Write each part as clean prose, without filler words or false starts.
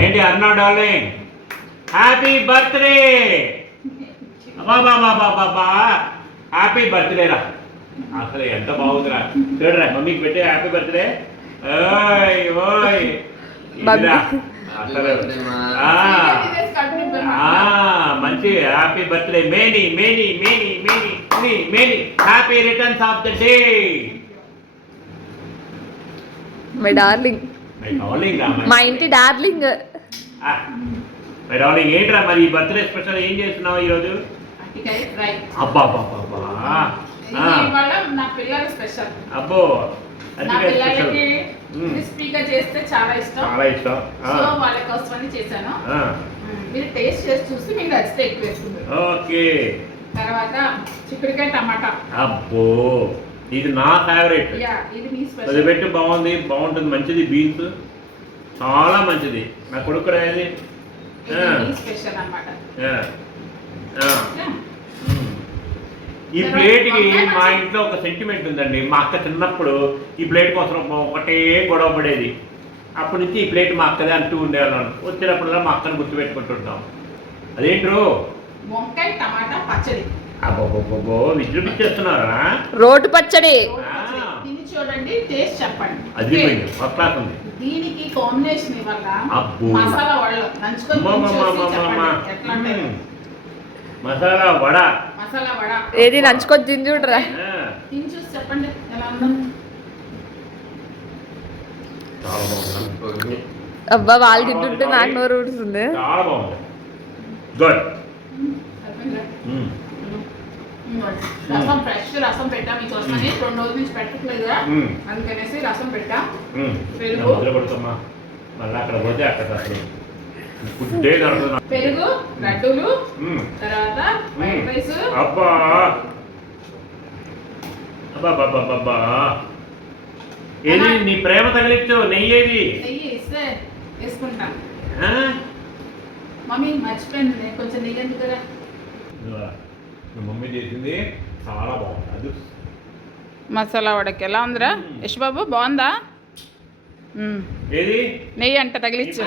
ఏంటి అన్నా darling, happy birthday. బాబా happy birthday రా. అసలు ఎంత బాగుందిరా, చూడరా మమ్మీకి పెట్టే హ్యాపీ బర్త్డే. ఓయ్ ఓయ్ ఇదిరా అసలు మంచి happy birthday. Many many many many many happy returns of the day. My darling, మా ఇంటి డార్లింగ్. మై డార్లింగ్ ఏంట్రా మరి ఈ బర్త్డే స్పెషల్ ఏం చేస్తున్నావు ఈరోజు? అబ్బా నా పిల్లలు స్పెషల్. అబ్బో నా పిల్లలకి క్రిస్పీగా చేస్తే చాలా ఇష్టం. సో వాళ్ళ కోసమని చేశాను. మీరు టేస్ట్ చేసి చూసి మీకు నచ్చితే ఎక్కువ వేస్తుంది. ఓకే. తర్వాత చిక్కుడుకాయ టమాటా. అబ్బో ఇది నా ఫేవరెట్. ఇది మీ స్పెషల్. అది పెట్టి బాగుంటుంది మంచిది. బీన్స్ చాలా మంచిది. నా కొడుకు కూడా ఏది స్పెషల్ అన్నమాట. ఈ ప్లేట్కి మా ఇంట్లో ఒక సెంటిమెంట్ ఉందండి. మా అక్క చిన్నప్పుడు ఈ ప్లేట్ కోసం ఒకటే గొడవ పడేది. అప్పటి నుంచి ఈ ప్లేట్ మా అక్కదే అంటూ ఉండేవాళ్ళం. వచ్చినప్పుడల్లా మా అక్కను గుర్తుపెట్టుకుంటుంటాం. అదేంట్రో వంకాయ టమాటా పచ్చడి. అబ్బో విజృంభిస్తున్నారా? రోడ్డు పచ్చడి. దీన్ని చూడండి, టేస్ట్ చెప్పండి. అది ఫస్ట్ క్లాస్ ఉంది. దీనికి కాంబినేషన్ వల్ల మసాలా వడ నంచుకొని మసాలా వడ. మసాలా వడ ఏది నంచుకొని తిని చూడరా. తిని చూసి చెప్పండి ఎలా ఉందో. అబ్బా వాళ్ళు తింటుంటే నాకు నోరు ఊడుతుంది. చాలా బాగుంది. గుడ్. రసం ఫ్రెష్ రసం పెట్టా మీకోసమని. 2 రోజుల నుంచి పెట్టట్లేదు అందుకనేసి రసం పెట్టా. మళ్ళీ అక్కడ పోతే అక్కడ ఫుడ్డే దొరకదు. పెరుగు, లడ్డూలు, తర్వాత వైట్ రైస్. అబ్బా అబ్బా ఏది నీ ప్రేమ తగిలిచ్చు? నెయ్యి నెయ్యి ఇస్తే వేసుకుంటా. మమ్మీ మర్చిపోయింది కొంచెం నెయ్యి ఎందుకు కదా. మమ్మీ చేసింది చాలా బాగుంది. అది మసాలా వడకి ఎలా ఉందిరా యశ్ బాబు? బాగుందా? ఏది నెయ్యి అంట తగిలిచ్చు.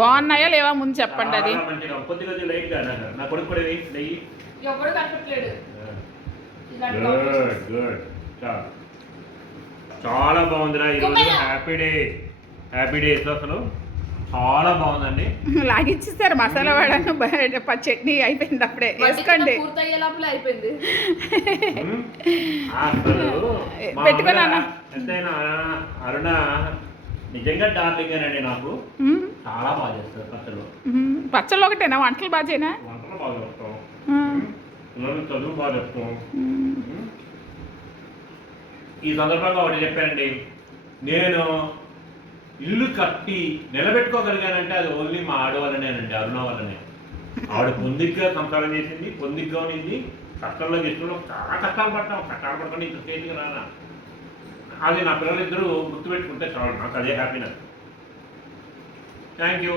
బాగున్నాయా లేవా ముందు చెప్పండి. అది చాలా బాగుందిరా ఈరోజు. హ్యాపీ డే అసలు చాలా బాగుందండి. లాగిచ్చేస్తారు మసాలా వడను చట్నీ అయిపోయింది అప్పుడే వేసుకోండి. పెట్టుకున్నా ఎంతైనా అరుణ నిజంగా డార్లింగ్ అండి. నాకు చాలా బాగా చేస్తారు పచ్చళ్ళు. పచ్చళ్ళు ఒకటేనా? వంటలు బాగా చేయనా? వంటలు బాగా చెప్తాం, పిల్లలు చదువు బాగా చెప్తాం. ఈ సందర్భంగా ఒకటి చెప్పానండి, నేను ఇల్లు కట్టి నిలబెట్టుకోగలిగానంటే అది ఓన్లీ మా ఆడవాళ్ళనేనండి, అరుణ వల్లనే. ఆవిడ పొందిగ్గా సంసారం చేసింది, పొందిగ్గా ఉన్నింది. కష్టంలో చేసిన చాలా కష్టాలు పడకుండా ఇంత స్టేజ్కి రానా. అది నా పిల్లలిద్దరూ గుర్తుపెట్టుకుంటే చాలు, నాకు అదే హ్యాపీనెస్. Thank you.